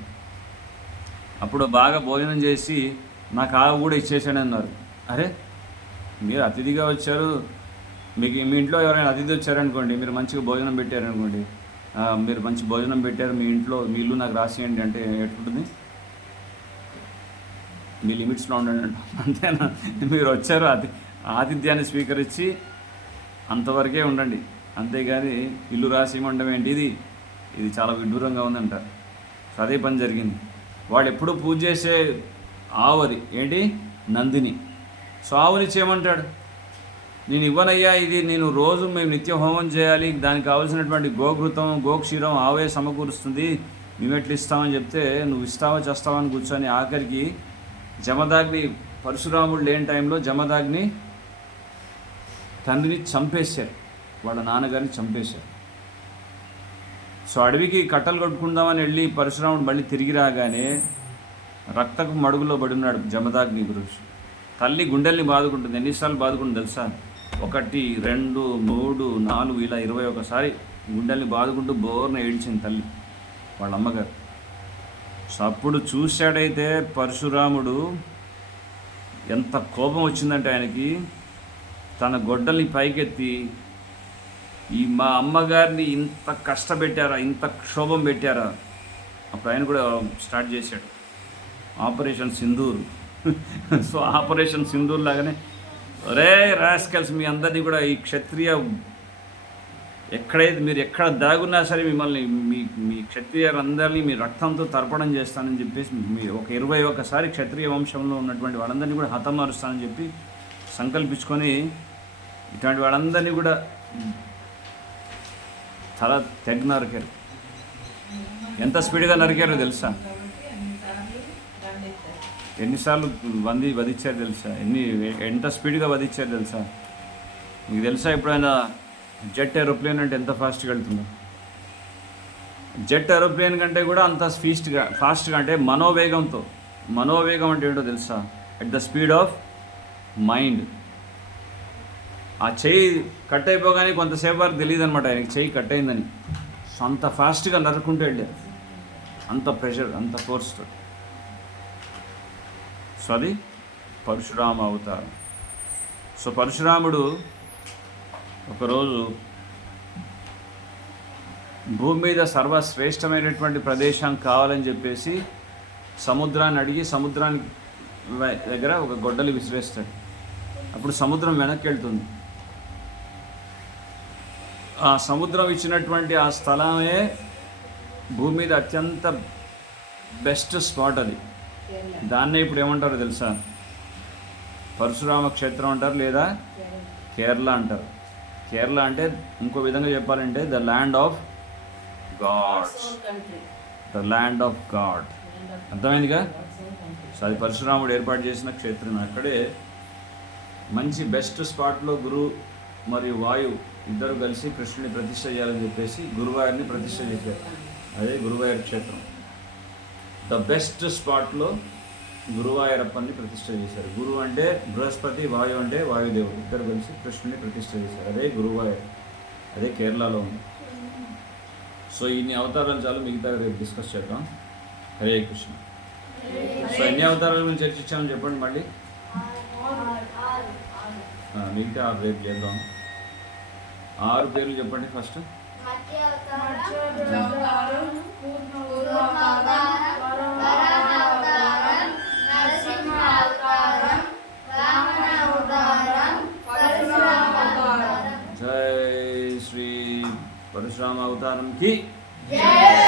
అప్పుడు బాగా భోజనం చేసి నాకు ఆవు కూడా ఇచ్చేసాడు అన్నారు. అరే మీరు అతిథిగా వచ్చారు, మీకు మీ ఇంట్లో ఎవరైనా అతిథి వచ్చారనుకోండి, మీరు మంచిగా భోజనం పెట్టారనుకోండి, మీరు మంచి భోజనం పెట్టారు, మీ ఇంట్లో మీ ఇల్లు నాకు రాసియండి అంటే ఎట్లుంటుంది? మీ లిమిట్స్లో ఉండండి అంట, అంతేనా? మీరు వచ్చారు, ఆతిథ్యాన్ని స్వీకరించి అంతవరకే ఉండండి, అంతేగాని ఇల్లు రాసి ఇవ్వడం ఏంటి, ఇది చాలా విడ్డూరంగా ఉందంట. సో అదే పని జరిగింది. వాడు ఎప్పుడు పూజ చేసే ఆవు అది ఏంటి, నందిని. సో ఆవుని చేయమంటాడు, నేను ఇవ్వనయ్యా, ఇది నేను రోజు మేము నిత్య హోమం చేయాలి, దానికి కావాల్సినటువంటి గోఘృతం గోక్షీరం ఆవే సమకూరుస్తుంది, మేము ఎట్లు ఇస్తామని చెప్తే నువ్వు ఇస్తావా చేస్తావా అని కూర్చొని ఆఖరికి జమదాగ్ని, పరశురాముడు లేని టైంలో జమదాగ్ని తండ్రిని చంపేశారు, వాళ్ళ నాన్నగారిని చంపేశారు. సో అడవికి కట్టలు కొట్టుకుందామని వెళ్ళి పరశురాముడు మళ్ళీ తిరిగి రాగానే రక్తపు మడుగులో పడి ఉన్నాడు జమదాగ్ని గురించి. తల్లి గుండెల్ని బాదుకుంటుంది. ఎన్నిసార్లు బాదుకుంటుంది తెలుసా? 1, 2, 3, 4 ఇలా 21 గుండెల్ని బాదుకుంటూ బోర్న ఏడ్చింది తల్లి, వాళ్ళ అమ్మగారు. సో అప్పుడు చూశాడైతే పరశురాముడు, ఎంత కోపం వచ్చిందంటే ఆయనకి, తన గొడ్డల్ని పైకెత్తి, ఈ మా అమ్మగారిని ఇంత కష్టపెట్టారా, ఇంత క్షోభం పెట్టారా? అప్పుడు ఆయన కూడా స్టార్ట్ చేశాడు operation Sindoor. So operation Sindoor లాగానే, ఒరే రాస్కల్స్, మీ అందరినీ కూడా ఈ క్షత్రియ ఎక్కడైతే మీరు ఎక్కడ దాగున్నా సరే మిమ్మల్ని మీ క్షత్రియులందరినీ మీ రక్తంతో తర్పణం చేస్తానని చెప్పేసి, మీ ఒక 21 క్షత్రియ వంశంలో ఉన్నటువంటి వాళ్ళందరినీ కూడా హతమారుస్తానని చెప్పి సంకల్పించుకొని ఇటువంటి వాళ్ళందరినీ కూడా తల తెగ నరికారు. ఎంత స్పీడ్గా నరికారో తెలుసా? ఎన్నిసార్లు వధించారు తెలుసా? ఎంత స్పీడ్గా వధించారు తెలుసా? మీకు తెలుసా ఎప్పుడైనా జెట్ ఏరోప్లేన్ అంటే ఎంత ఫాస్ట్గా వెళ్తుందో? జెట్ ఏరోప్లేన్ కంటే కూడా అంత ఫాస్ట్గా అంటే మనోవేగంతో. మనోవేగం అంటే ఏంటో తెలుసా? At the speed of mind. ఆ చెయ్యి కట్ అయిపోగానే కొంతసేపు వరకు తెలియదు అనమాట ఆయనకి చెయ్యి కట్ అయిందని. సో అంత ఫాస్ట్గా నరుక్కుంటూ వెళ్ళారు, అంత ప్రెషర్, అంత ఫోర్స్తో. సో అది పరశురామ అవతారం. సో పరశురాముడు ఒకరోజు భూమి మీద సర్వశ్రేష్టమైనటువంటి ప్రదేశం కావాలని చెప్పేసి సముద్రాన్ని అడిగి సముద్రానికి దగ్గర ఒక గొడ్డలి విసిరేస్తాడు. అప్పుడు సముద్రం వెనక్కి వెళ్తుంది. ఆ సముద్రం ఇచ్చినటువంటి ఆ స్థలమే భూమి మీద అత్యంత బెస్ట్ స్పాట్ అది. దాన్నే ఇప్పుడు ఏమంటారో తెలుసా? పరశురామ క్షేత్రం అంటారు, లేదా కేరళ అంటారు. కేరళ అంటే ఇంకో విధంగా చెప్పాలంటే the land of God, the land of God. అర్థమైందిగా? సో అది పరశురాముడు ఏర్పాటు చేసిన క్షేత్రం. అక్కడే మంచి బెస్ట్ స్పాట్లో గురు మరియు వాయు ఇద్దరు కలిసి కృష్ణుని ప్రతిష్ఠ చేయాలని చెప్పేసి గురువాయూర్ని ప్రతిష్ఠ చేశారు. అదే గురువాయూర్ క్షేత్రం. ద బెస్ట్ స్పాట్లో గురువాయూరప్పని ప్రతిష్ఠ చేశారు. గురువు అంటే బృహస్పతి, వాయు అంటే వాయుదేవుడు, ఇద్దరు కలిసి కృష్ణుని ప్రతిష్ఠ చేశారు. అదే గురువాయూర్, అదే కేరళలో ఉంది. సో ఇన్ని అవతారాలు చాలు, మిగతా రేపు డిస్కస్ చేద్దాం. హరే కృష్ణ. సో ఎన్ని అవతారాల గురించి చర్చించామని చెప్పండి మళ్ళీ. మిగతా రేపు చేద్దాం. 6 పేర్లు చెప్పండి ఫస్ట్. జై శ్రీ పరశురామ అవతారం కి జై.